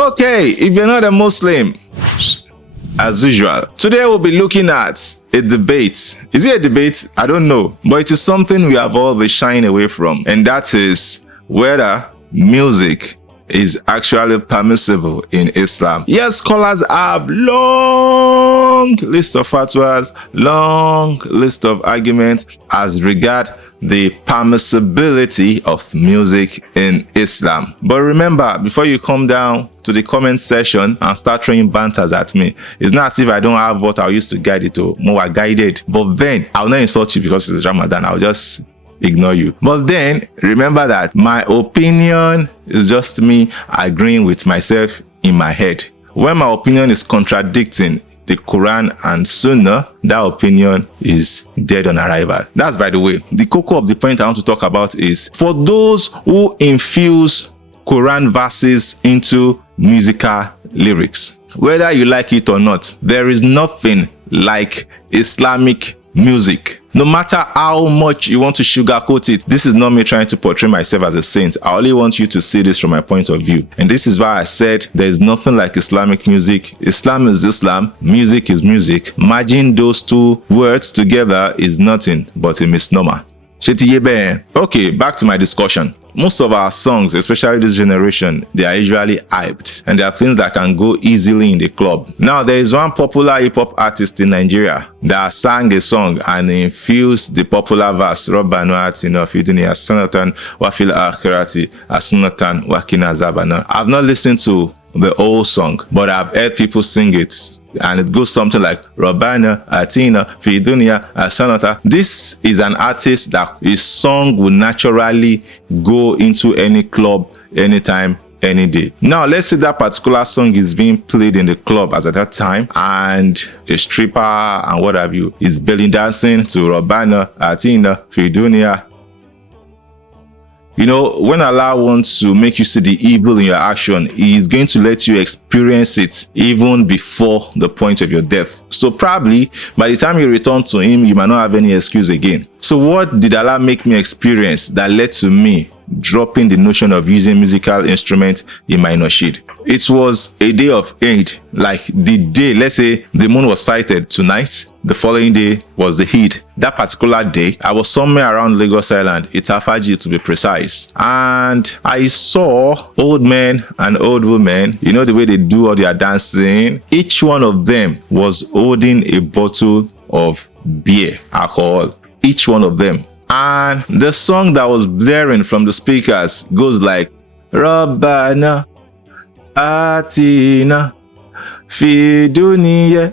Okay, if you're not a Muslim, as usual, today we'll be looking at a debate. Is it a debate? I don't know, but it is something we have all been shying away from, and that is whether music is actually permissible in Islam. Yes, scholars have long list of fatwas, long list of arguments as regard the permissibility of music in Islam. But remember, before you come down to the comment section and start throwing banters at me, it's not as if I don't have what I used to guide it to, more guided. But then I'll not insult you because it's Ramadan. I'll just ignore you. But then remember that my opinion is just me agreeing with myself in my head. When my opinion is contradicting the Quran and Sunnah, that opinion is dead on arrival. That's, by the way, the cocoa of the point I want to talk about is for those who infuse Quran verses into musical lyrics. Whether you like it or not, there is nothing like Islamic music. No matter how much you want to sugarcoat it, this is not me trying to portray myself as a saint. I only want you to see this from my point of view. And this is why I said there is nothing like Islamic music. Islam is Islam, music is music. Merging those two words together is nothing but a misnomer. Okay, back to my discussion. Most of our songs, especially this generation, they are usually hyped, and there are things that can go easily in the club. Now, there is one popular hip-hop artist in Nigeria that sang a song and infused the popular verse, Rabbana atina fid dunya hasanatan wa fil akhirati hasanatan wa qina azabannar. I've not listened to the whole song, but I've heard people sing it, and it goes something like Rabbana atina fid dunya hasanatan. This is an artist that his song will naturally go into any club, anytime, any day. Now, let's say that particular song is being played in the club as at that time, and a stripper and what have you is belly dancing to Rabbana atina fid dunya. You know, when Allah wants to make you see the evil in your action, He is going to let you experience it even before the point of your death. So probably by the time you return to Him, you might not have any excuse again. So what did Allah make me experience that led to me dropping the notion of using musical instruments in my Nasheed? It was a day of Eid, like the day, let's say the moon was sighted tonight, the following day was the Eid. That particular day, I was somewhere around Lagos Island, Itafaji to be precise, and I saw old men and old women, you know the way they do all their dancing, each one of them was holding a bottle of beer, alcohol, each one of them. And the song that was blaring from the speakers goes like, Rabbana atina fid dunya.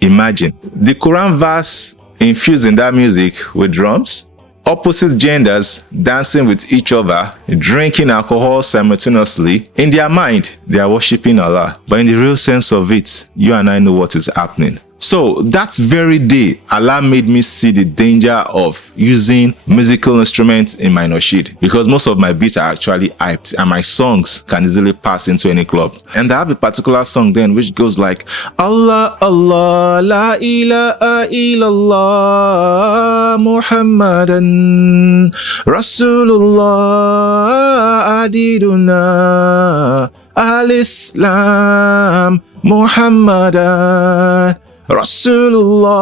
Imagine the Quran verse infused in that music with drums, opposite genders dancing with each other, drinking alcohol simultaneously. In their mind, they are worshiping Allah. But in the real sense of it, you and I know what is happening. So that very day, Allah made me see the danger of using musical instruments in my Nasheed, because most of my beats are actually hyped and my songs can easily pass into any club. And I have a particular song then which goes like, Allah, Allah, la ilaha illallah, Muhammadan, Rasulullah, adiduna, al-Islam, Muhammadan, Rasulullah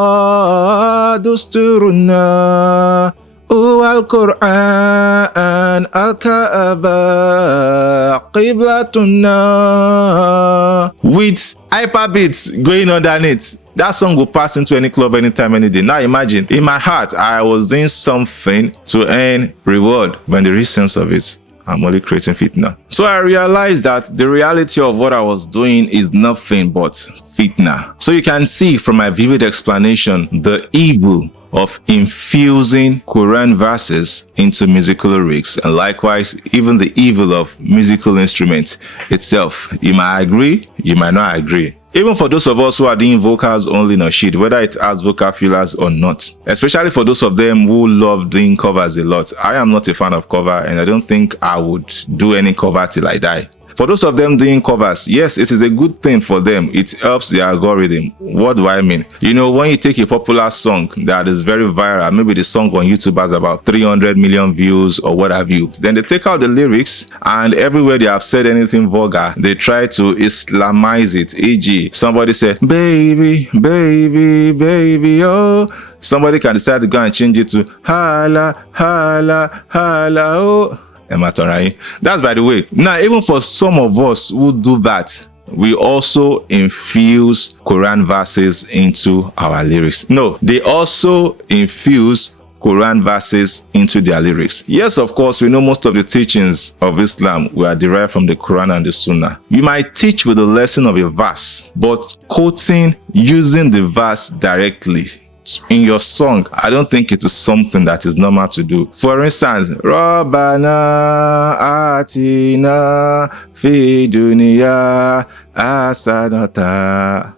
dusturuna al-Qur'an al-Kaaba qiblatuna. With hyper beats going underneath, that song will pass into any club anytime, any day. Now imagine, in my heart, I was doing something to earn reward, but in the real sense of it, I'm only creating fitna. So I realized that the reality of what I was doing is nothing but fitna. So you can see from my vivid explanation the evil of infusing Quran verses into musical lyrics, and likewise even the evil of musical instruments itself. You might agree, you might not agree. Even for those of us who are doing vocals only Nasheed, whether it has vocal fillers or not, especially for those of them who love doing covers a lot. I am not a fan of cover, and I don't think I would do any cover till I die. For those of them doing covers, yes, it is a good thing for them. It helps the algorithm. What do I mean? You know, when you take a popular song that is very viral, maybe the song on YouTube has about 300 million views or what have you, then they take out the lyrics, and everywhere they have said anything vulgar, they try to Islamize it. E.g., somebody said, baby, baby, baby, oh. Somebody can decide to go and change it to hala, hala, hala, oh. That's by the way. Now, even for some of us who do that, we also infuse Quran verses into our lyrics. No, they also infuse Quran verses into their lyrics. Yes, of course, we know most of the teachings of Islam were derived from the Quran and the Sunnah. You might teach with the lesson of a verse, but quoting using the verse directly in your song, I don't think it is something that is normal to do. For instance, Rabbana atina fi dunya hasanata.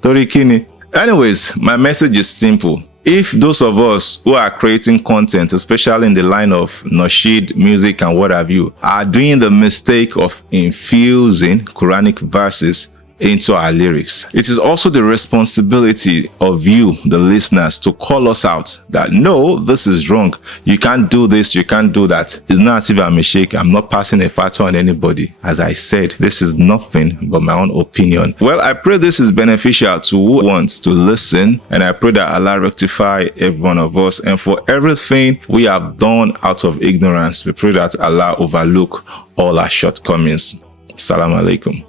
Torikini. Anyways, my message is simple. If those of us who are creating content, especially in the line of Nasheed, music and what have you, are doing the mistake of infusing Quranic verses into our lyrics, it is also the responsibility of you, the listeners, to call us out that no, this is wrong. You can't do this, you can't do that. It's not as if I'm a sheikh. I'm not passing a fatwa on anybody. As I said, this is nothing but my own opinion. Well, I pray this is beneficial to who wants to listen, and I pray that Allah rectify every one of us, and for everything we have done out of ignorance, we pray that Allah overlook all our shortcomings. Assalamu alaikum.